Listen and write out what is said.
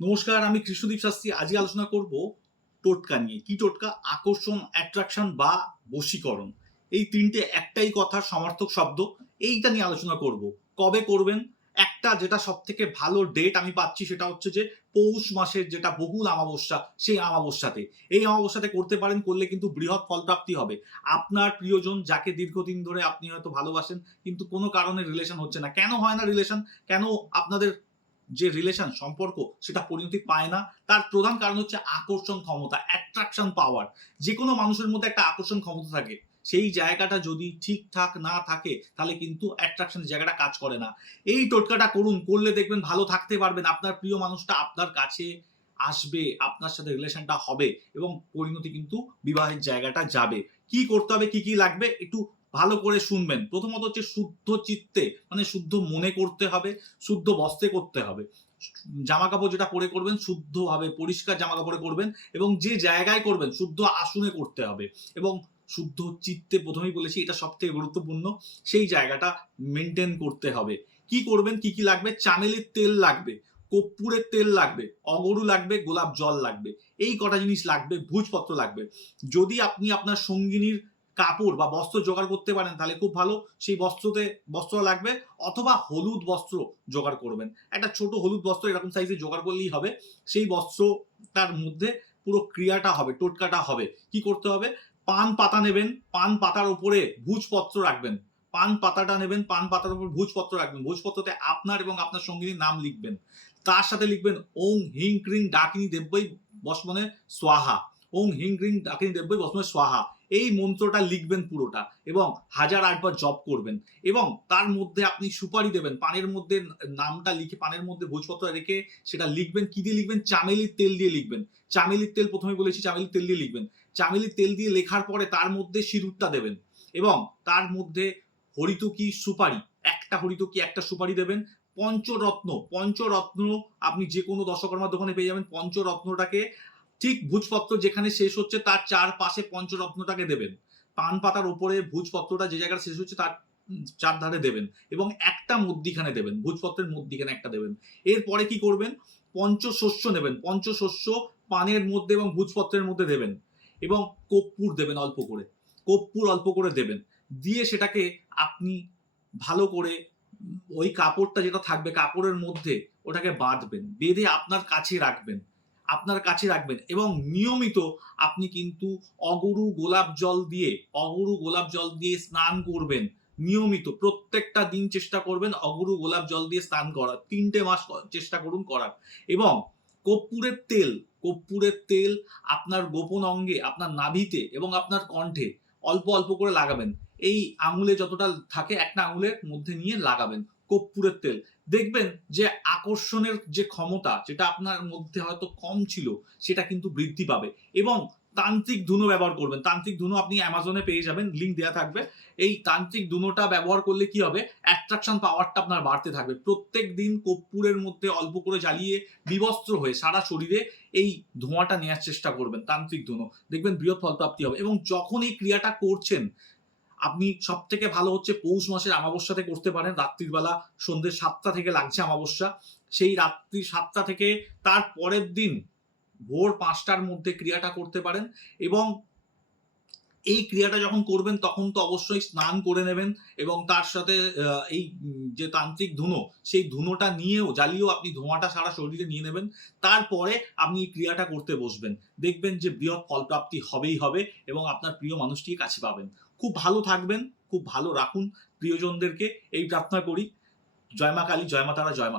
নমস্কার, আমি কৃষ্ণদীপ শাস্ত্রী। আজকে আলোচনা করব টোটকা নিয়ে। কি টোটকা? আকর্ষণ অ্যাট্রাকশন বা বশীকরণ। এই তিনটে একটাই কথার সমর্থক শব্দ। এইটা নিয়ে আলোচনা করব। কবে করবেন? একটা যেটা সব থেকে ভালো ডেট আমি পাচ্ছি সেটা হচ্ছে যে পৌষ মাসের যেটা বহুল আমাবস্যা সেই আমাবস্যাতে এই অমাবস্যাতে করতে পারেন, করলে কিন্তু বৃহৎ ফলপ্রাপ্তি হবে। আপনার প্রিয়জন যাকে দীর্ঘদিন ধরে আপনি হয়তো ভালোবাসেন, কিন্তু কোনো কারণে রিলেশন হচ্ছে না। কেন হয় না রিলেশন কেন আপনাদের যে রিলেশন সম্পর্ক, সেটা পরিণতি পায় না। তার প্রধান কারণ হচ্ছে আকর্ষণ ক্ষমতা অ্যাট্রাকশন পাওয়ার যে কোনো মানুষের মধ্যে একটা আকর্ষণ ক্ষমতা থাকে। সেই জায়গাটা যদি ঠিকঠাক না থাকে, তাহলে কিন্তু অ্যাট্রাকশনের জায়গাটা কাজ করে না। এই টোটকাটা করুন, করলে দেখবেন ভালো থাকতে পারবেন। আপনার প্রিয় মানুষটা আপনার কাছে আসবে, আপনার সাথে রিলেশনটা হবে এবং পরিণতি কিন্তু বিবাহের জায়গাটা যাবে। কি করতে হবে, কি কি লাগবে, একটু ভালো করে শুনবেন। প্রথমত হচ্ছে শুদ্ধ চিত্তে মানে শুদ্ধ মনে করতে হবে, শুদ্ধ বস্ত্রে করতে হবে। জামা কাপড় যেটা পরে করবেন, শুদ্ধভাবে, পরিষ্কার জামা কাপড়ে করবেন এবং যে জায়গায় করবেন, শুদ্ধ আসনে করতে হবে এবং শুদ্ধ চিত্তে প্রথমেই বলেছি, এটা সব থেকে গুরুত্বপূর্ণ, সেই জায়গাটা মেনটেন করতে হবে। কি করবেন, কি কি লাগবে? চামেলির তেল লাগবে, কর্পূরের তেল লাগবে, অগরু লাগবে, গোলাপ জল লাগবে, এই কটা জিনিস লাগবে, ভুজপত্র লাগবে। যদি আপনি আপনার সঙ্গিনীর কাপড় বা বস্ত্র জোগাড় করতে পারেন, তাহলে খুব ভালো। সেই বস্ত্রতে বস্ত্র লাগবে অথবা হলুদ বস্ত্র জোগাড় করবেন। একটা ছোট হলুদ বস্ত্র এরকম সাইজে জোগাড় করলেই হবে। সেই বস্ত্রটার মধ্যে পুরো ক্রিয়াটা হবে, টোটকাটা হবে। কি করতে হবে? পান পাতা নেবেন, পান পাতার উপরে ভুজপত্র রাখবেন। পান পাতাটা নেবেন, পান পাতার উপর ভুজপত্র রাখবেন। ভুজপত্রতে আপনার এবং আপনার সঙ্গিনীর নাম লিখবেন। তার সাথে লিখবেন, ওং হিং ক্রিং ডাকিনী দেব্যই বসমনে সোয়াহা ওং হিং ক্রিং ডাকিনী দেব্যই বসমনে সোয়াহা এই মন্ত্রটা লিখবেন পুরোটা এবং হাজার আটবার জপ করবেন এবং তার মধ্যে আপনি সুপারি দেবেন। পানের মধ্যে নামটা লিখে পানের মধ্যে ভোজপত্র রেখে সেটা লিখবেন। কি দিয়ে লিখবেন? চামেলির তেল দিয়ে লিখবেন। চামেলির তেল প্রথমে বলেছি, চামেলির তেল দিয়ে লিখবেন। চামেলির তেল দিয়ে লেখার পরে তার মধ্যে সিঁদুরটা দেবেন এবং তার মধ্যে হরিতকি সুপারি, একটা হরিতকি, একটা সুপারি দেবেন। পঞ্চরত্ন পঞ্চরত্ন আপনি যে কোনো দশকর্মার দোকানে পেয়ে যাবেন। পঞ্চরত্নটাকে ঠিক ভুজপত্র যেখানে শেষ হচ্ছে তার চারপাশে পঞ্চরত্নটাকে দেবেন। পান পাতার উপরে ভুজপত্রটা যে জায়গায় শেষ হচ্ছে তার চারধারে দেবেন এবং একটা মধ্যিখানে দেবেন, ভুজপত্রের মধ্যিখানে একটা দেবেন। এরপরে কি করবেন? পঞ্চশস্য নেবেন, পঞ্চশস্য পানের মধ্যে এবং ভুজপত্রের মধ্যে দেবেন এবং কর্পূর দেবেন অল্প করে, কর্পূর অল্প করে দেবেন। দিয়ে সেটাকে আপনি ভালো করে ওই কাপড়টা যেটা থাকবে কাপড়ের মধ্যে ওটাকে বাঁধবেন, বেঁধে আপনার কাছে রাখবেন। আপনার কাছে রাখবেন এবং নিয়মিত আপনি কিন্তু অগরু গোলাপ জল দিয়ে, অগরু গোলাপ জল দিয়ে স্নান করবেন। নিয়মিত প্রত্যেকটা দিন চেষ্টা করবেন অগরু গোলাপ জল দিয়ে স্নান করার, তিনটে মাস চেষ্টা করুন করার। এবং কর্পূরের তেল কর্পূরের তেল আপনার গোপন অঙ্গে, আপনার নাভিতে এবং আপনার কণ্ঠে অল্প অল্প করে লাগাবেন। এই আঙুলে যতটা থাকে একটা আঙুলের মধ্যে নিয়ে লাগাবেন। কর্পূরের তেল। দেখবেন যে আকর্ষণের যে ক্ষমতা, যেটা আপনার মধ্যে হয়তো কম ছিল, সেটা কিন্তু বৃদ্ধি পাবে। এবং তান্ত্রিক ধুনো ব্যবহার করবেন। তান্ত্রিক ধুনো আপনি অ্যামাজনে পেয়ে যাবেন লিঙ্ক দেওয়া থাকবে। এই তান্ত্রিক ধুনোটা ব্যবহার করলে কি হবে? অ্যাট্রাকশন পাওয়ারটা আপনার বাড়তে থাকবে। প্রত্যেক দিন কর্পূরের মধ্যে অল্প করে জ্বালিয়ে বিবস্ত্র হয়ে সারা শরীরে এই ধোঁয়াটা নেওয়ার চেষ্টা করবেন তান্ত্রিক ধুনো। দেখবেন বৃহৎ ফলপ্রাপ্তি হবে। এবং যখন এই ক্রিয়াটা করছেন আপনি সব থেকে ভালো হচ্ছে পৌষ মাসের অমাবস্যাতে করতে পারেন। রাত্রির বেলা সন্ধ্যে সাতটা থেকে লাগছে অমাবস্যা। সেই রাত্রি সাতটা থেকে তার পরের দিন ভোর পাঁচটার মধ্যে ক্রিয়াটা করতে পারেন এবং এই ক্রিয়াটা যখন করবেন তখন তো অবশ্যই স্নান করে নেবেন এবং তার সাথে এই যে তান্ত্রিক ধুনো, সেই ধুনোটা নিয়েও, জ্বালিয়েও আপনি ধোঁয়াটা সারা শরীরে নিয়ে নেবেন। তারপরে আপনি এই ক্রিয়াটা করতে বসবেন। দেখবেন যে বৃহৎ ফলপ্রাপ্তি হবেই হবে এবং আপনার প্রিয় মানুষটিকে কাছে পাবেন। খুব ভালো থাকবেন, খুব ভালো রাখুন প্রিয়জনদেরকে। এই প্রার্থনা করি। জয় মা কালী, জয় মা তারা, জয় মা